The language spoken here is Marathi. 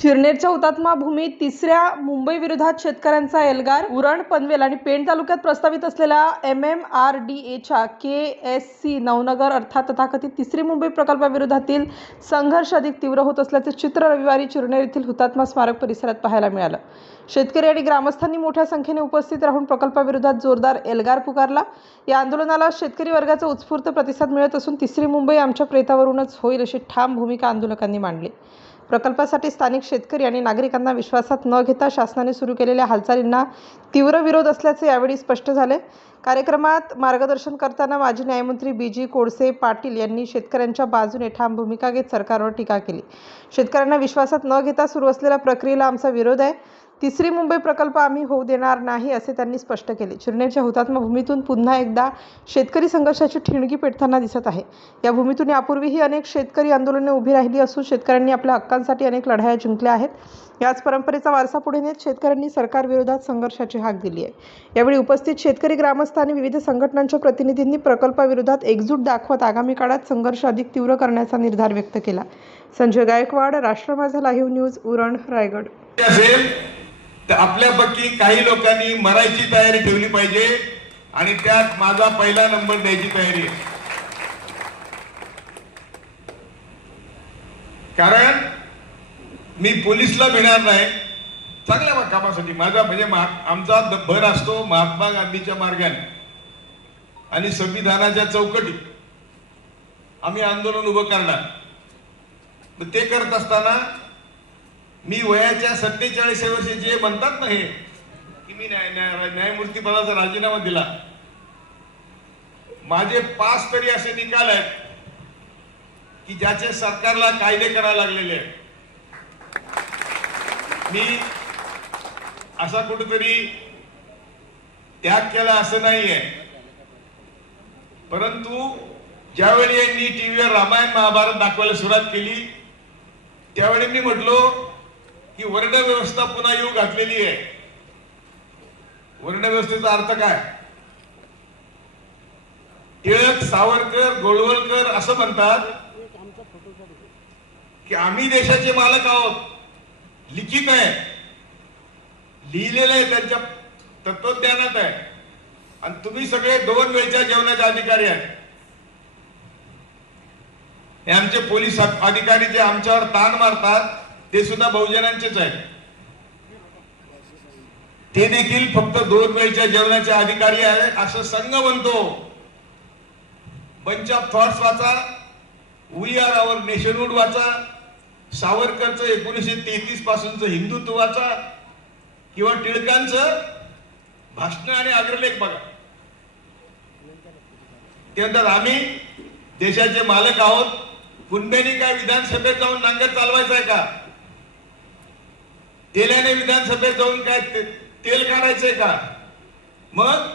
चिरनेरच्या हुतात्मा भूमीत तिसऱ्या मुंबई विरोधात शेतकऱ्यांचा एल्गार. उरण, पनवेल आणि पेण तालुक्यात प्रस्तावित असलेल्या MMRDAच्या KSC नवनगर अर्थात तथाकथित तिसरी मुंबई प्रकल्पाविरोधातील संघर्ष अधिक तीव्र होत असल्याचे चित्र रविवारी चिरनेर येथील हुतात्मा स्मारक परिसरात पाहायला मिळालं. शेतकरी आणि ग्रामस्थांनी मोठ्या संख्येने उपस्थित राहून प्रकल्पाविरोधात जोरदार एल्गार पुकारला. या आंदोलनाला शेतकरी वर्गाचा उत्स्फूर्त प्रतिसाद मिळत असून तिसरी मुंबई आमच्या प्रेतावरूनच होईल अशी ठाम भूमिका आंदोलकांनी मांडली. प्रकल्पासाठी स्थानिक शेतकरी आणि नागरिकांना विश्वासात न घेता शासनाने सुरू केलेल्या हालचालींना तीव्र विरोध असल्याचे यावेळी स्पष्ट झाले. कार्यक्रमात मार्गदर्शन करताना माजी न्यायमंत्री BG कोळसे पाटील यांनी शेतकऱ्यांच्या बाजूने ठाम भूमिका घेत सरकारवर टीका केली. शेतकऱ्यांना विश्वासात न घेता सुरू असलेल्या प्रक्रियेला आमचा विरोध आहे. तिसरी मुंबई प्रकल्प आम्ही होऊ देणार नाही असे त्यांनी स्पष्ट केले. चिरनेरच्या हुतात्मा भूमीतून पुन्हा एकदा शेतकरी संघर्षाची ठिणगी पेटताना दिसत आहे. या भूमीतून यापूर्वीही अनेक शेतकरी आंदोलने उभी राहिली असून शेतकऱ्यांनी आपल्या हक्कांसाठी अनेक लढाया जिंकल्या आहेत. याच परंपरेचा वारसा पुढे नेत शेतकऱ्यांनी सरकारविरोधात संघर्षाची हाक दिली आहे. यावेळी उपस्थित शेतकरी, ग्रामस्थ आणि विविध संघटनांच्या प्रतिनिधींनी प्रकल्पाविरोधात एकजूट दाखवत आगामी काळात संघर्ष अधिक तीव्र करण्याचा निर्धार व्यक्त केला. संजय गायकवाड, राष्ट्र माझा लाईव्ह न्यूज, उरण, रायगड. आपल्यापैकी काही लोकांनी मरायची तयारी ठेवली पाहिजे आणि त्यात माझा पहिला नंबर द्यायची तयारी आहे. कारण मी पोलिसला भिणार नाही. चांगल्या कामासाठी माझा म्हणजे आमचा भर असतो महात्मा गांधीच्या मार्गाने आणि संविधानाच्या चौकटीत आम्ही आंदोलन उभं करणार. ते करत असताना मी वयाच्या 47 वर्षी जे म्हणतात ना हे की मी न्यायमूर्ती पदाचा राजीनामा दिला, माझे 5 तरी असे निकाल आहेत की ज्याचे सरकारला कायदे करायला लागलेले आहेत. मी असा कुठेतरी त्याग केला असं नाहीये, परंतु ज्यावेळी यांनी टीव्हीवर रामायण महाभारत दाखवायला सुरुवात केली त्यावेळी मी म्हटलो की वर्ण व्यवस्था पुन्हा येऊ घातलेली आहे. वर्ण व्यवस्थेचा अर्थ काय? टिळक, सावरकर, गोळवलकर असं म्हणतात की आम्ही देशाचे मालक आहोत. लिखित आहे, लिहिलेलं आहे, त्यांच्या तत्वज्ञानात आहे आणि तुम्ही सगळे 2 वेळच्या जेवणाचे अधिकारी आहेत. हे आमचे पोलीस अधिकारी जे आमच्यावर ताण मारतात ते सुद्धा बहुजनांचेच आहेत. ते देखील फक्त 2 वेळच्या जेवणाचे अधिकारी आहे असं संघ म्हणतो. बंच ऑफ थॉट्स वाचा, वी आर आवर नेशनहूड वाचा, सावरकरचं 1933 पासूनचं हिंदुत्व वाचा किंवा टिळकांचं भाषण आणि अग्रलेख बघा. ते म्हणतात आम्ही देशाचे मालक आहोत. कुणब्यानी काय विधानसभेत जाऊन नांगर चालवायचं आहे का? तेल्याने विधानसभेत जाऊन काय तेल काढायचंय का? मग